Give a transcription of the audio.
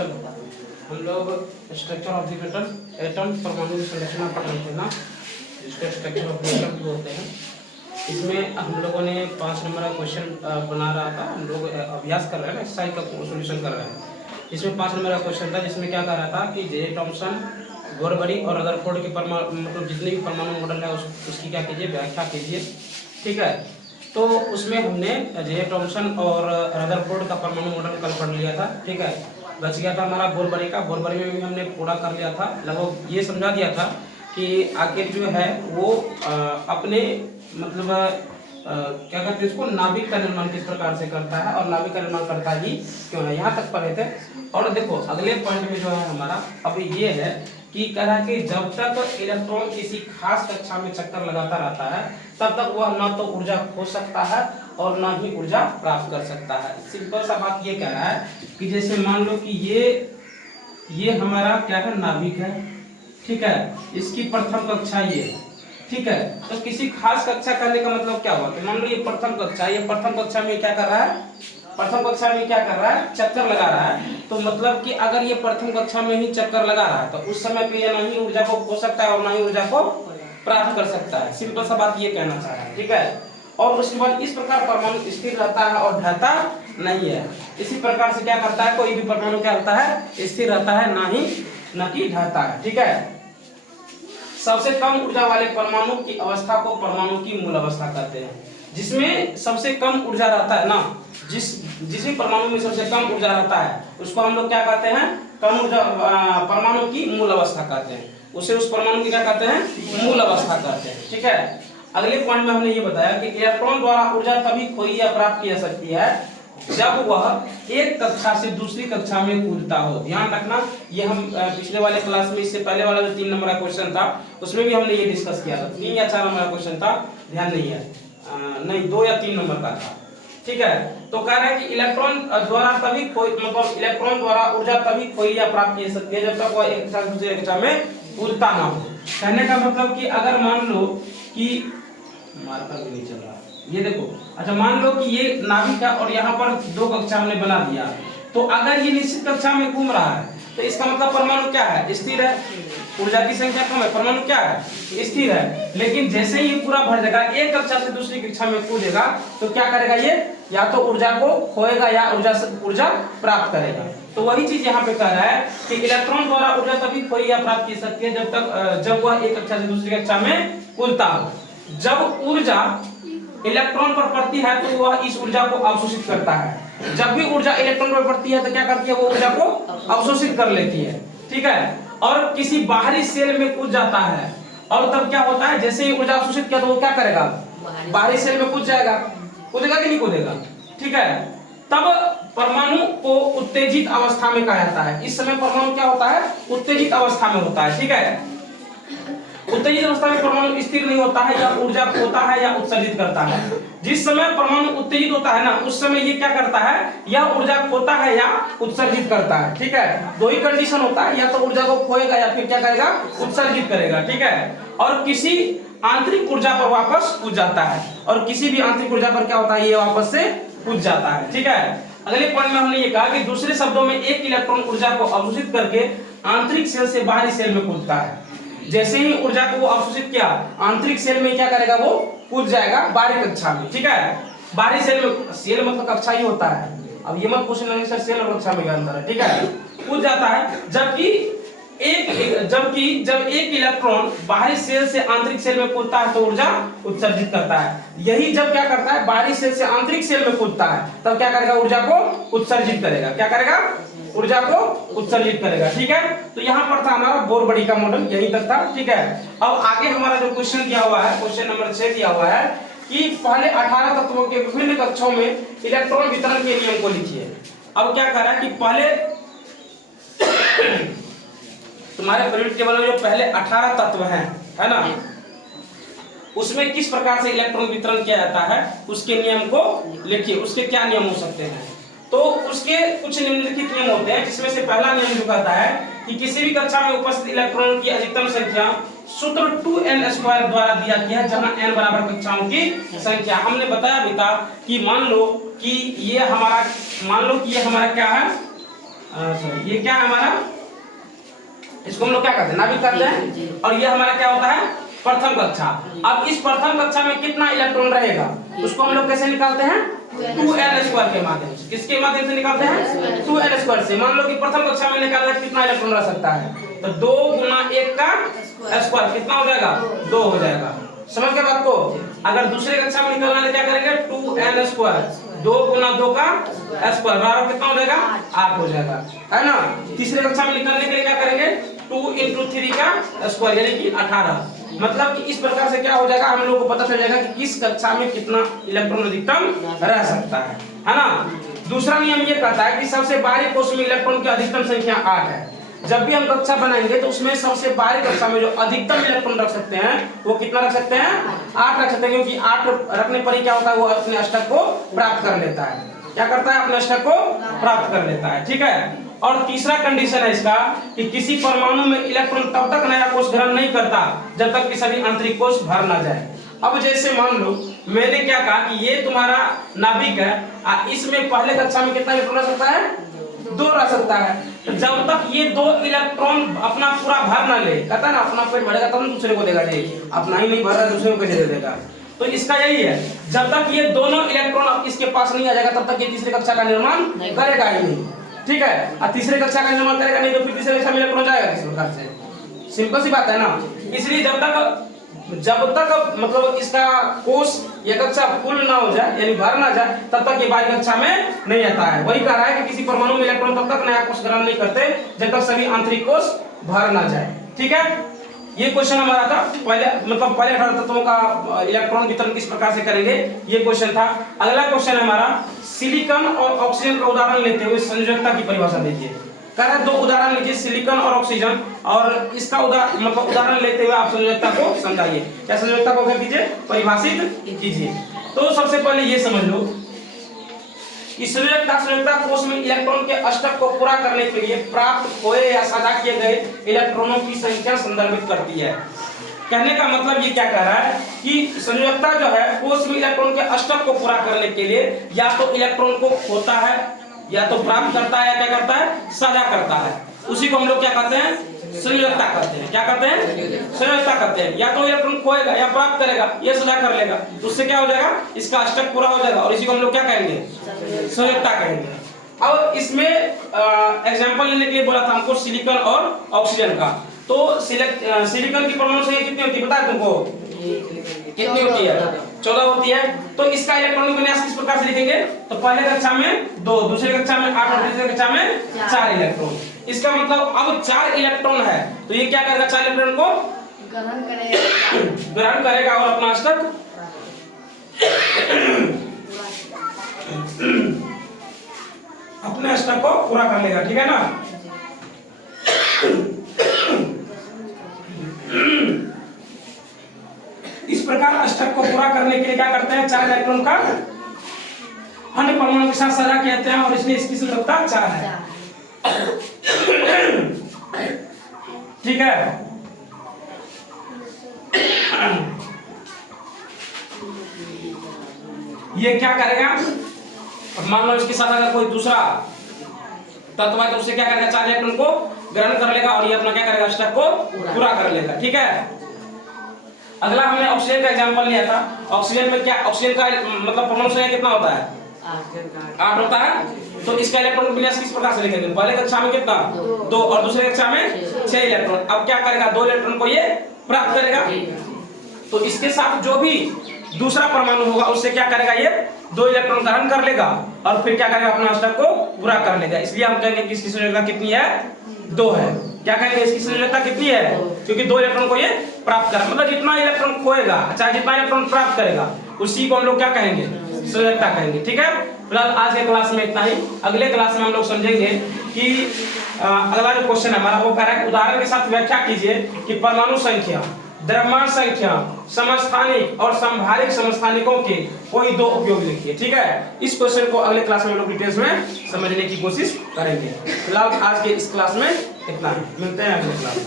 Structure होता है। हम लोग स्ट्रक्चर ऑफ द एटम परमाणु की संरचना पढ़ रहे थे ना, जिसको स्ट्रक्चर ऑफ द एटम बोलते हैं। इसमें हम लोगों ने 5 नंबर का क्वेश्चन बना रहा था। हम लोग अभ्यास कर रहे हैं ना, एक्सरसाइज का सोल्यूशन कर रहे हैं। इसमें 5 नंबर का क्वेश्चन था, जिसमें क्या कह रहा था कि जे थॉमसन, बोरबरी और रदरफोर्ड के मतलब जितने भी परमाणु मॉडल है उसकी क्या कीजिए, व्याख्या कीजिए। ठीक है, तो उसमें हमने जे थॉमसन और रदरफोर्ड का परमाणु मॉडल कल पढ़ लिया था। ठीक है, बच गया था हमारा बोरबरी का। बोरबरी में भी हमने पूरा कर लिया था, लगभग ये समझा दिया था कि आखिर जो है वो अपने मतलब क्या कहते हैं इसको, नाभिक का निर्माण किस प्रकार से करता है और नाभिक का निर्माण करता ही क्यों है, यहाँ तक पढ़े थे। और देखो अगले पॉइंट में जो है हमारा अब ये है कि कह रहा है कि जब तक इलेक्ट्रॉन किसी खास कक्षा में चक्कर लगाता रहता है तब तक वह ना तो ऊर्जा खो सकता है और ना ही ऊर्जा प्राप्त कर सकता है। सिंपल सा बात ये कह रहा है कि जैसे मान लो कि ये हमारा क्या है, नाभिक है। ठीक है, इसकी प्रथम कक्षा ये, ठीक है, तो किसी खास कक्षा करने का मतलब क्या हुआ कि मान लो ये प्रथम कक्षा, ये प्रथम कक्षा में क्या कर रहा है, प्रथम कक्षा में क्या कर रहा है, चक्कर लगा रहा है। तो मतलब कि अगर ये प्रथम कक्षा में ही चक्कर लगा रहा है तो उस समय पे ये ना ही ऊर्जा को खो सकता है और ना ही ऊर्जा को प्राप्त कर सकता है। सिंपल सा बात ये कहना चाह रहा है। ठीक है, और उसके बाद इस प्रकार परमाणु स्थिर रहता है और ढहता नहीं है। इसी प्रकार से क्या करता है, कोई भी परमाणु क्या होता है, स्थिर रहता है, ना कि ढहता है। ठीक है, सबसे कम ऊर्जा वाले परमाणु की अवस्था को परमाणु की मूल अवस्था कहते हैं। जिसमें सबसे कम ऊर्जा रहता है ना, जिस भी परमाणु में सबसे कम ऊर्जा रहता है उसको हम लोग क्या कहते हैं, कम ऊर्जा परमाणु की मूल अवस्था कहते हैं। उसे उस परमाणु की क्या कहते हैं, मूल अवस्था कहते हैं। ठीक है, अगले पॉइंट में हमने ये बताया कि इलेक्ट्रॉन द्वारा ऊर्जा तभी खोई या प्राप्त की जा सकती है जब वह एक कक्षा से दूसरी कक्षा में कूदता हो। ध्यान रखना, ये हम पिछले वाले क्लास में, इससे पहले वाला जो 3 नंबर का क्वेश्चन था उसमें भी हमने ये डिस्कस किया था। 3 या 4 नंबर का क्वेश्चन था, ध्यान नहीं है, नहीं 2 या 3 नंबर का था। ठीक है, तो कह रहा है कि इलेक्ट्रॉन द्वारा तभी खोई, मतलब इलेक्ट्रॉन द्वारा ऊर्जा तभी खोई या प्राप्त की जा सकती है जब तक वह एक कक्षा से दूसरी कक्षा में कूदता ना हो। कहने का मतलब कि अगर मान लो कि मार्कर भी नहीं चल रहा, ये देखो, अच्छा मान लो कि ये नाभिक है और यहाँ पर 2 कक्षा हमने बना दिया, तो अगर ये निश्चित कक्षा में घूम रहा है तो इसका मतलब परमाणु क्या है, स्थिर है। ऊर्जा की संख्या कम है, परमाणु क्या है, स्थिर है। लेकिन जैसे ही पूरा भर जाएगा, एक कक्षा से दूसरी कक्षा में कूदेगा, तो क्या करेगा, ये या तो ऊर्जा को खोएगा या ऊर्जा प्राप्त करेगा। तो वही चीज यहाँ पे कह रहा है कि इलेक्ट्रॉन द्वारा ऊर्जा तभी खोई या प्राप्त की सकती है जब वह एक कक्षा से दूसरी कक्षा में कूदता हो। जब ऊर्जा इलेक्ट्रॉन पर पड़ती है तो वह इस ऊर्जा को अवशोषित करता है। जब भी ऊर्जा इलेक्ट्रॉन पर पड़ती है तो क्या करती है, वो ऊर्जा को अवशोषित कर लेती है। ठीक है, और किसी बाहरी सेल में कूद जाता है और तब क्या होता है, जैसे ही ऊर्जा अवशोषित किया तो वो क्या करेगा, बाहरी सेल में कूद जाएगा। कूदेगा कि नहीं कूदेगा। ठीक है, तब परमाणु को उत्तेजित अवस्था में कहा जाता है। इस समय परमाणु क्या होता है, उत्तेजित अवस्था में होता है। ठीक है, उत्तेजित अवस्था में परमाणु स्थिर नहीं होता है, या ऊर्जा खोता है या उत्सर्जित करता है। जिस समय परमाणु उत्तेजित होता है ना, उस समय ये क्या करता है, या ऊर्जा खोता है या उत्सर्जित करता है। ठीक है, 2 ही कंडीशन होता है, या तो ऊर्जा को खोएगा या फिर क्या करेगा, उत्सर्जित करेगा। ठीक है, और किसी आंतरिक ऊर्जा पर वापस कूद जाता है, और किसी भी आंतरिक ऊर्जा पर क्या होता है, ये वापस से कूद जाता है। ठीक है, अगले पॉइंट में हमने ये कहा कि दूसरे शब्दों में एक इलेक्ट्रॉन ऊर्जा को अवशोषित करके आंतरिक सेल से बाहरी सेल में कूदता है। जैसे ही ऊर्जा को वो अवशोषित किया, आंतरिक सेल में क्या करेगा, वो कूद जाएगा बाहरी कक्षा में। ठीक है, बाहरी सेल में, सेल मतलब कक्षा ही होता है। अब ये मत पूछने लगे सर सेल और कक्षा में क्या अंतर है। ठीक है, कूद जाता है। जब एक इलेक्ट्रॉन बाहरी सेल से आंतरिक सेल में कूदता है तो ऊर्जा उत्सर्जित करता है। यही जब क्या करता है, बाहरी सेल से आंतरिक सेल में कूदता है तब क्या करेगा, ऊर्जा को उत्सर्जित करेगा। क्या करेगा, ऊर्जा को उत्सर्जित करेगा। ठीक है, तो यहाँ पर था हमारा बोरबरी का मॉडल, यहीं तक था। ठीक है, अब आगे हमारा जो क्वेश्चन दिया हुआ है, क्वेश्चन नंबर 6 दिया हुआ है कि पहले 18 तत्वों के विभिन्न कक्षों में इलेक्ट्रॉन वितरण के नियम को लिखिए। अब क्या कर रहा है कि पहले तुम्हारे पीरियड टेबल में जो पहले 18 तत्व हैं, है ना, उसमें किस प्रकार से इलेक्ट्रॉन वितरण किया जाता है उसके नियम को लिखिए। उसके क्या नियम हो सकते हैं, तो उसके कुछ निम्नलिखित नियम होते हैं, जिसमें से पहला नियम जो कहता है कि किसी भी कक्षा में उपस्थित इलेक्ट्रॉन की अधिकतम संख्या सूत्र 2n² द्वारा दिया गया है, जहां n बराबर कक्षाओं की संख्या। हमने बताया भी था कि मान लो कि ये हमारा क्या है, सॉरी, ये क्या है हमारा, इसको हम लोग क्या करते हैं, नाभिक करते हैं। और ये हमारा क्या होता है, प्रथम कक्षा। अब इस प्रथम कक्षा में कितना इलेक्ट्रॉन रहेगा उसको हम लोग कैसे निकालते हैं, 2n² के माध्यम से। किसके माध्यम से निकालते हैं, 2n² से। मान लो कि प्रथम कक्षा में निकालना कितना इलेक्ट्रॉन रह सकता है, तो 2 गुना 1 का स्क्वायर कितना हो जाएगा, 2 हो जाएगा। समझ गए बात को। अगर दूसरे कक्षा में निकालना है क्या करेंगे, 2n², 2 गुना 2 का स्क्वायर बराबर कितना हो जाएगा, 8 हो जाएगा, है ना। तीसरे कक्षा में निकालने के लिए क्या करेंगे, 2 × 3 का स्क्वायर यानी कि 18। मतलब कि इस प्रकार से क्या हो जाएगा, हम लोगों को पता चल जाएगा कि किस कक्षा में कितना इलेक्ट्रॉन अधिकतम रह सकता है ना। दूसरा नियम ये कहता है कि सबसे बाहरी कोश में इलेक्ट्रॉन की अधिकतम संख्या 8 है। जब भी हम कक्षा बनाएंगे तो उसमें सबसे बाहरी कक्षा में जो अधिकतम इलेक्ट्रॉन रख सकते हैं वो कितना रख सकते हैं, 8 रख सकते हैं, क्योंकि 8 रखने पर ही क्या होता है, वो अपने अष्टक को प्राप्त कर लेता है। क्या करता है, अपने अष्टक को प्राप्त कर लेता है, ठीक है। और तीसरा कंडीशन है इसका कि किसी परमाणु में इलेक्ट्रॉन तब तक नया कोष ग्रहण नहीं करता जब तक कि सभी आंतरिक कोष भर ना जाए। अब जैसे मान लो मैंने क्या कहा कि ये तुम्हारा नाभिक है, इसमें पहले कक्षा में कितना इलेक्ट्रॉन रह सकता है, 2 रह सकता है। तो जब तक ये 2 इलेक्ट्रॉन अपना पूरा भर ना ले, कहता है ना अपना पेट भरेगा तब तो दूसरे को देगा, जी अपना ही नहीं भर रहा दूसरे को कैसे दे देगा। तो इसका यही है, जब तक ये दोनों इलेक्ट्रॉन इसके पास नहीं आ जाएगा तब तक ये तीसरी कक्षा का निर्माण करेगा ही नहीं, ठीक है। और तीसरे कक्षा का निर्माण करेगा नहीं तो फिर तीसरे कक्षा में इलेक्ट्रॉन जाएगा किस प्रकार से, सिंपल सी बात है ना। इसलिए जब तक मतलब इसका कोष या कक्षा फुल ना हो जाए यानी भर ना जाए तब तक ये बाहरी कक्षा में नहीं आता है। वही कह रहा है कि किसी परमाणु में इलेक्ट्रॉन तब तक नया कोष ग्रहण नहीं करते जब तक सभी आंतरिक कोष भर ना जाए, ठीक है। ये क्वेश्चन हमारा था पहले, मतलब पहले 18 तत्वों का इलेक्ट्रॉन वितरण किस प्रकार से करेंगे, ये क्वेश्चन था। अगला क्वेश्चन है हमारा सिलिकॉन और ऑक्सीजन का उदाहरण लेते हुए संयोजकता की परिभाषा दीजिए। कह रहा है 2 उदाहरण लीजिए, सिलिकॉन और ऑक्सीजन, और इसका उदाहरण लेते हुए आप संयोजकता को समझाइए। क्या संयोजकता को कर दीजिए, परिभाषित कीजिए। तो सबसे पहले ये समझ लो कि संयोजकता कोष में इलेक्ट्रॉन के अष्टक को पूरा करने के लिए प्राप्त खोए या साझा किए गए इलेक्ट्रॉनों की संख्या संदर्भित करती है। कहने का मतलब ये क्या कह रहा है कि संयोजकता जो है कोष में इलेक्ट्रॉन के अष्टक को पूरा करने के लिए या तो इलेक्ट्रॉन को खोता है या तो प्राप्त करता है या क्या करता है, साझा करता है। उसी को हम लोग क्या कहते हैं, संयोजकता कहते हैं। क्या कहते हैं, संयोजकता कहते हैं। या तो इलेक्ट्रॉन खोएगा या प्राप्त करेगा, ये साझा कर लेगा, तो उससे क्या हो जाएगा, इसका अष्टक पूरा हो जाएगा और इसी को हम लोग क्या कहेंगे, संयोजकता कहेंगे। अब इसमें एग्जांपल लेने के लिए बोला था हमको सिलिकॉन और ऑक्सीजन का। तो सिलिकॉन की परमाणु संख्या कितनी होती है पता है तुमको, कितनी होती है, 14 होती है। तो इसका इलेक्ट्रॉनिक विन्यास किस प्रकार से लिखेंगे, तो पहले कक्षा में 2, दूसरे कक्षा में 8 और तीसरे कक्षा में 4 इलेक्ट्रॉन। इसका मतलब अब 4 इलेक्ट्रॉन है तो ये क्या करेगा, 4 इलेक्ट्रॉन को ग्रहण करेगा और अपना अष्टक अपने अष्टक को पूरा कर लेगा, ठीक है ना। इस प्रकार अष्टक को पूरा करने के लिए क्या करते हैं, 4 इलेक्ट्रॉन का अन्य परमाणु के साथ साझा किया जाता है और इसलिए इसकी संयोजकता 4 है, ठीक है। ये क्या करेगा, मान लो इसके साथ अगर कोई दूसरा तत्व है तो उससे क्या करेगा, 4 इलेक्ट्रॉन को ग्रहण कर लेगा और ये अपना क्या करेगा, अष्टक को पूरा कर लेगा, ठीक है। अगला हमने ऑक्सीजन का एग्जांपल लिया था। ऑक्सीजन में क्या, ऑक्सीजन का मतलब परमाणु संख्या कितना होता है, 8 होता है। तो इसका इलेक्ट्रॉन विन्यास किस प्रकार से लिखेंगे, पहले कक्षा में कितना, 2 और दूसरे कक्षा में 6 इलेक्ट्रॉन। अब क्या करेगा, 2 इलेक्ट्रॉन को ये प्राप्त करेगा, तो इसके साथ जो भी दूसरा परमाणु होगा उससे क्या करेगा, ये 2 इलेक्ट्रॉन ग्रहण कर लेगा और फिर क्या करेगा, अपना अष्टक को पूरा कर लेगा। इसलिए हम कहेंगे कि इसकी संयोजकता कितनी है, 2 है। क्या कहेंगे, इसकी संयोजकता कितनी है, क्योंकि 2 इलेक्ट्रॉन को ये प्राप्त कर, मतलब जितना इलेक्ट्रॉन खोएगा चाहे जितना इलेक्ट्रॉन प्राप्त करेगा उसी को हम लोग क्या कहेंगे, संयोजकता कहेंगे, ठीक है। फिलहाल आज के क्लास में इतना ही। अगले क्लास में हम लोग समझेंगे कि अगला जो क्वेश्चन है हमारा वो कह रहा है उदाहरण के साथ व्याख्या कीजिए कि परमाणु संख्या, द्रव्यमान संख्या, समस्थानिक और संभारिक समस्थानिकों के कोई 2 उपयोग लिखिए, ठीक है। इस क्वेश्चन को अगले क्लास में हम लोग डिटेल्स में समझने की कोशिश करेंगे। फिलहाल आज के इस क्लास में इतना ही, मिलते हैं अगले क्लास में।